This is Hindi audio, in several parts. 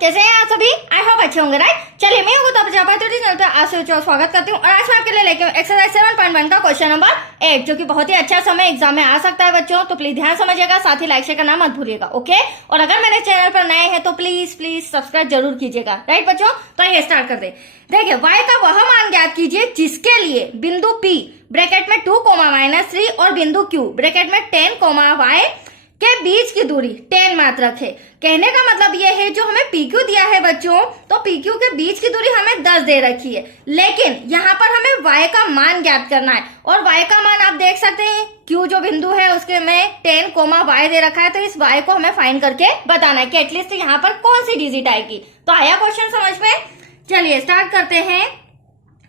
कैसे हैं आप सभी? आई होप अच्छे होंगे, राइट। चलिए मैं हूँ चैनल पे आज से स्वागत करती हूँ और आज मैं आपके लिए लेके एक्सरसाइज 7.1 का क्वेश्चन नंबर 8 जो कि बहुत ही अच्छा समय एग्जाम में आ सकता है बच्चों, तो प्लीज ध्यान समझिएगा, साथ ही लाइक शेयर करना मत भूलिएगा, ओके। और अगर मेरे चैनल पर नए हैं तो प्लीज सब्सक्राइब जरूर कीजिएगा, राइट बच्चों। तो ये स्टार्ट कर दे। देखिए y का वह मान ज्ञात कीजिए जिसके लिए बिंदु P ब्रैकेट में 2, -3 और बिंदु Q ब्रैकेट में 10, y के बीच की दूरी 10 मात्रक है। कहने का मतलब यह है जो हमें PQ दिया है बच्चों, तो PQ के बीच की दूरी हमें 10 दे रखी है, लेकिन यहाँ पर हमें y का मान ज्ञात करना है। और y का मान आप देख सकते हैं, Q जो बिंदु है उसके में 10, y दे रखा है, तो इस y को हमें फाइंड करके बताना है कि एटलीस्ट यहाँ पर कौन सी डिजिट आएगी। तो आया क्वेश्चन समझ में? चलिए स्टार्ट करते हैं।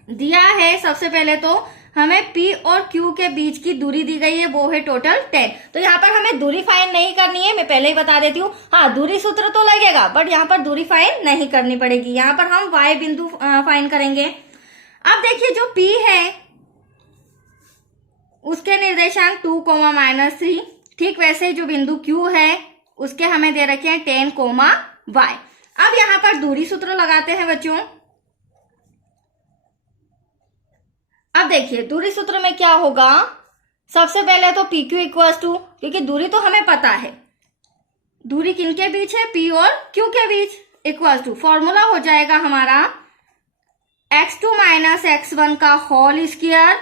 दिया है सबसे पहले तो हमें P और Q के बीच की दूरी दी गई है, वो है टोटल 10। तो यहाँ पर हमें दूरी फाइंड नहीं करनी है, मैं पहले ही बता देती हूँ। हाँ, दूरी सूत्र तो लगेगा बट यहाँ पर दूरी फाइंड नहीं करनी पड़ेगी, यहाँ पर हम y बिंदु फाइंड करेंगे। अब देखिए जो P है उसके निर्देशांक 2, -3, ठीक वैसे ही जो बिंदु Q है उसके हमें दे रखे हैं 10, y। अब यहाँ पर दूरी सूत्र लगाते हैं बच्चों। अब देखिए दूरी सूत्र में क्या होगा, सबसे पहले तो PQ इक्वल्स टू, क्योंकि दूरी तो हमें पता है, दूरी किनके बीच है, P और Q के बीच, इक्वल्स टू फॉर्मूला हो जाएगा हमारा x2 - x1 का whole square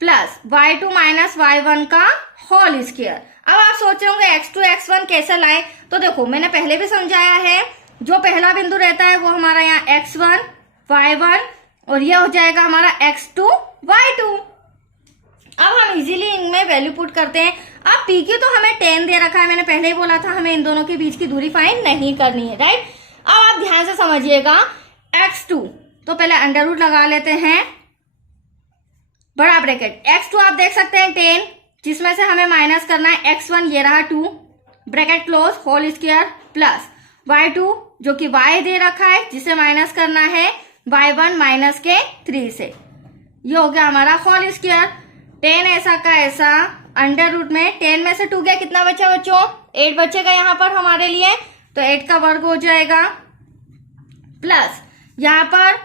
plus y2 - y1 का होल स्क्वायर। अब आप सोच रहे होंगे x2 x1 कैसे लाए, तो देखो मैंने पहले भी समझाया है, जो पहला बिंदु रहता है वो हमारा यहाँ x1 y1 और यह हो जाएगा हमारा x2 y2। अब हम इजीली इनमें वैल्यू पुट करते हैं। अब PQ तो हमें 10 दे रखा है, मैंने पहले ही बोला था हमें इन दोनों के बीच की दूरी फाइंड नहीं करनी है, राइट। अब आप ध्यान से समझिएगा, x2 तो पहले अंडर रूट लगा लेते हैं, बड़ा ब्रैकेट, x2 आप देख सकते हैं 10, जिसमें से हमें माइनस करना है x1, ये रहा 2, bracket close, whole square plus y2 जो कि y दे रखा है जिसे माइनस करना है y1 माइनस के 3 से, ये हो गया हमारा होल स्क्वायर। 10 ऐसा का ऐसा अंडर रूट में 10 में से 2 गया, कितना बचा बच्चों, 8 बचेगा यहाँ पर हमारे लिए, तो 8 का वर्ग हो जाएगा प्लस यहाँ पर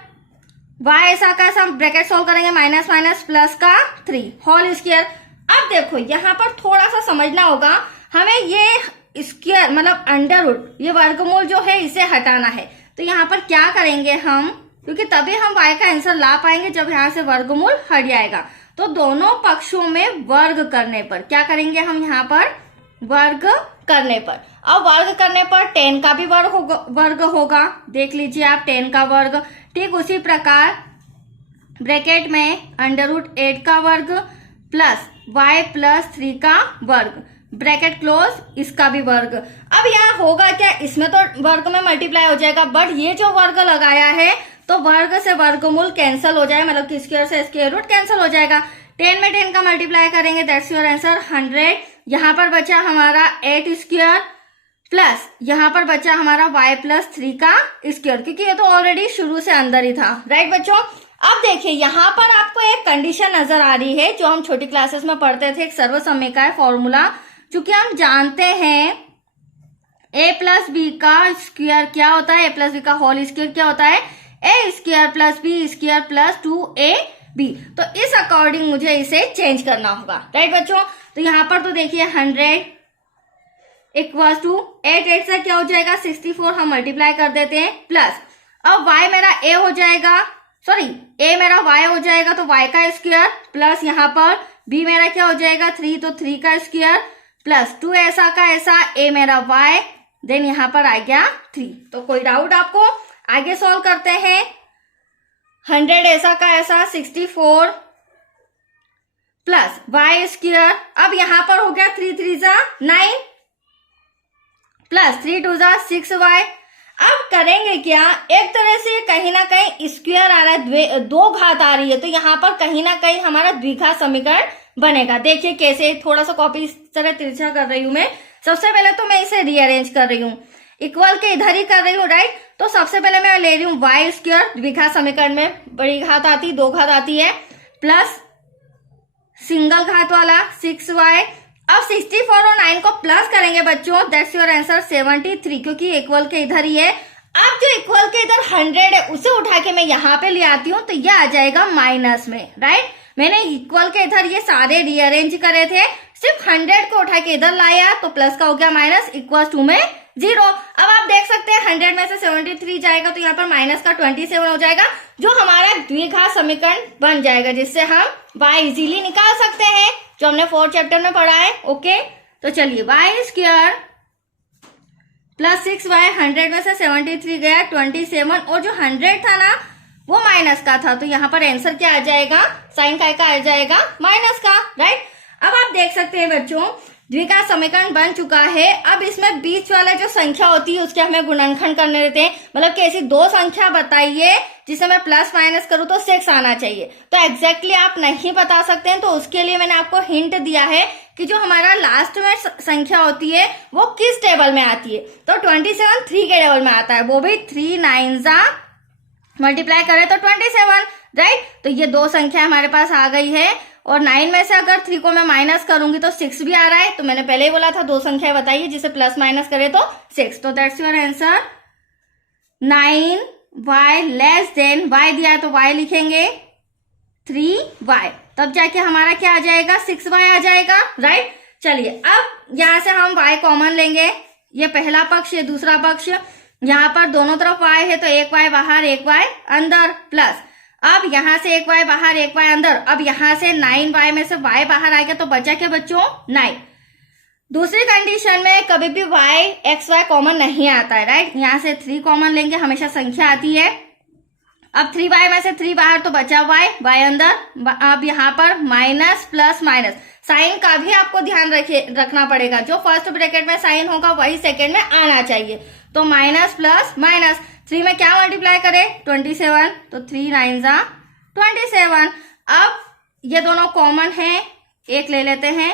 y ऐसा का ऐसा ब्रैकेट सोल्व करेंगे, माइनस माइनस प्लस का 3 होल स्क्वायर। अब देखो यहाँ पर थोड़ा सा समझना होगा, हमें ये स्क्वायर मतलब अंडर रूट, ये वर्गमूल जो है इसे हटाना है। तो यहाँ पर क्या करेंगे हम, क्योंकि तभी हम y का आंसर ला पाएंगे जब यहाँ से वर्गमूल हट जाएगा। तो दोनों पक्षों में वर्ग करने पर क्या करेंगे हम, यहाँ पर वर्ग करने पर, अब वर्ग करने पर 10 का भी वर्ग होगा, देख लीजिए आप 10 का वर्ग, ठीक उसी प्रकार ब्रैकेट में अंडर रूट 8 का वर्ग प्लस y प्लस 3 का वर्ग, ब्रैकेट क्लोज, इसका भी वर्ग। अब यहाँ होगा क्या, इसमें तो वर्ग में मल्टीप्लाई हो जाएगा, बट ये जो वर्ग लगाया है तो वर्ग से वर्गमूल कैंसिल हो जाए, मतलब कि स्क्वायर से स्क्वायर रूट कैंसिल हो जाएगा। 10 में 10 का मल्टीप्लाई करेंगे, दैट्स योर आंसर 100। यहाँ पर बचा हमारा 8 स्क्वायर प्लस यहाँ पर बचा हमारा y प्लस 3 का स्क्वायर, क्योंकि ये तो ऑलरेडी शुरू से अंदर ही था, राइट बच्चों। अब देखिए यहाँ पर आपको एक कंडीशन नजर आ रही है जो हम छोटी क्लासेस में पढ़ते थे, एक सर्वसम्य का फॉर्मूला, चूंकि हम जानते हैं a प्लस बी का स्क्वायर क्या होता है, a प्लस बी का होल स्क्वायर क्या होता है, a square plus b square plus 2ab। तो इस अकॉर्डिंग मुझे इसे चेंज करना होगा, राइट बच्चों। तो यहाँ पर तो देखिए 100 इक्वल्स टू 8 से क्या हो जाएगा 64, हम मल्टीप्लाई कर देते हैं प्लस, अब y मेरा a हो जाएगा, सॉरी a मेरा y हो जाएगा तो y का स्क्वायर प्लस यहाँ पर b मेरा क्या हो जाएगा 3, तो 3 का स्क्वायर प्लस 2 ऐसा का ऐसा a मेरा y, देन यहाँ पर आ गया 3। तो कोई डाउट आपको, आगे सॉल्व करते हैं। 100 ऐसा का ऐसा 64 प्लस y स्क्वायर, अब यहाँ पर हो गया 3 3 9 प्लस 3 2 6y। अब करेंगे क्या, एक तरह से कहीं ना कहीं स्क्वायर आ रहा है, 2 घात आ रही है, तो यहाँ पर कहीं ना कहीं हमारा द्विघात समीकरण बनेगा। देखिए कैसे, थोड़ा सा कॉपी इस तरह तिरछा कर रही हूं मैं। सबसे पहले तो मैं इसे रीअरेंज कर रही हूँ, इक्वल के इधर ही कर रही हूँ, राइट। तो सबसे पहले मैं ले रही हूँ y स्क्वायर, द्विघात समीकरण में बड़ी घात आती, 2 घात आती है, प्लस सिंगल घात वाला 6y। अब 64 और 9 को प्लस करेंगे बच्चों, दैट्स योर आंसर 73, क्योंकि इक्वल के इधर ही है। अब जो इक्वल के इधर 100 है उसे उठा के मैं यहाँ पे ले आती हूँ तो ये आ जाएगा माइनस में, राइट। मैंने इक्वल के इधर ये सारे रीअरेंज करे थे, सिर्फ 100 को उठा के इधर लाया तो प्लस का हो गया माइनस, इक्वल टू में 0। अब आप देख सकते हैं 100 में से 73 जाएगा तो यहाँ पर माइनस का 27 हो जाएगा, जो हमारा द्विघात समीकरण बन जाएगा, जिससे हम y इजीली निकाल सकते हैं, जो हमने 4th चैप्टर में पढ़ा है। ओके, तो चलिए y स्क्वायर प्लस 6y, 100 में से 73 गया 27, और जो 100 था ना वो माइनस का था, तो यहाँ पर आंसर क्या आ जाएगा, साइन का आ जाएगा माइनस का, राइट। अब आप देख सकते हैं बच्चों द्विघात समीकरण बन चुका है। अब इसमें बीच वाला जो संख्या होती है उसके हमें गुणनखंड करने देते हैं, मतलब कि ऐसी दो संख्या बताइए जिसे मैं प्लस माइनस करूं तो 6 आना चाहिए। तो एग्जैक्टली आप नहीं बता सकते हैं, तो उसके लिए मैंने आपको हिंट दिया है कि जो हमारा लास्ट में संख्या होती है वो किस टेबल में आती है। तो 27 3 के टेबल में आता है, वो भी 3 9 मल्टीप्लाई करें तो 27, राइट। तो ये दो संख्या हमारे पास आ गई है, और 9 में से अगर 3 को मैं माइनस करूंगी तो 6 भी आ रहा है। तो मैंने पहले ही बोला था दो संख्या बताइए जिसे प्लस माइनस करे तो 6। तो that's your answer. 9y less than y दिया है तो y लिखेंगे 3y, तब जाके हमारा क्या आ जाएगा 6y आ जाएगा, राइट। चलिए अब यहां से हम y कॉमन लेंगे, ये पहला पक्ष ये दूसरा पक्ष, यहाँ पर दोनों तरफ y है तो एक y बाहर एक y अंदर, प्लस अब यहां से एक y बाहर एक y अंदर। अब यहां से 9y में से y बाहर आ गया तो बचा क्या बच्चों 9। दूसरी कंडीशन में कभी भी y x y कॉमन नहीं आता है, राइट। यहां से 3 कॉमन लेंगे, हमेशा संख्या आती है। अब 3y में से 3 बाहर तो बचा y अंदर। अब यहाँ पर माइनस प्लस माइनस, साइन का भी आपको ध्यान रखना पड़ेगा, जो फर्स्ट ब्रैकेट में साइन होगा वही सेकेंड में आना चाहिए। तो माइनस प्लस माइनस, 3 में क्या मल्टीप्लाई करें 27, तो 3 9 27। अब ये दोनों कॉमन है, एक ले लेते हैं,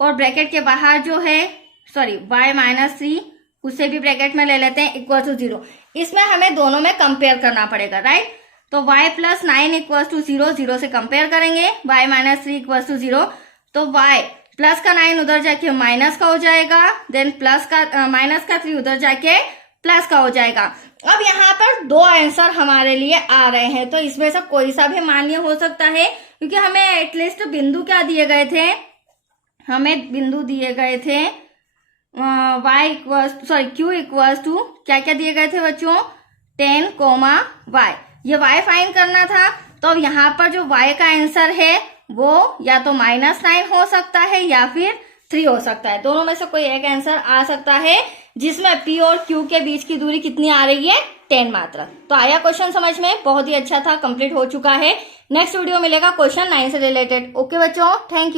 और ब्रैकेट के बाहर जो है y माइनस 3 उसे भी ब्रैकेट में ले लेते हैं इक्वल टू 0। इसमें हमें दोनों में कंपेयर करना पड़ेगा, राइट। तो y प्लस 9 इक्वल टू 0, 0 से कंपेयर करेंगे, y माइनस 3 इक्वल टू 0, तो y प्लस का 9 उधर जाके माइनस का हो जाएगा, देन प्लस का माइनस का 3 उधर जाके प्लस का हो जाएगा। अब यहाँ पर दो आंसर हमारे लिए आ रहे हैं, तो इसमें से कोई सा भी मान्य हो सकता है, क्योंकि हमें एटलीस्ट बिंदु क्या दिए गए थे, हमें बिंदु दिए गए थे q इक्वल्स टू क्या क्या दिए गए थे बच्चों 10, y। ये y फाइंड करना था, तो अब यहाँ पर जो y का आंसर है वो या तो -9 हो सकता है या फिर 3 हो सकता है, दोनों में से कोई एक आंसर आ सकता है, जिसमें p और q के बीच की दूरी कितनी आ रही है 10 मात्रा। तो आया क्वेश्चन समझ में, बहुत ही अच्छा था, कंप्लीट हो चुका है। नेक्स्ट वीडियो मिलेगा क्वेश्चन 9 से रिलेटेड। ओके बच्चों, थैंक यू।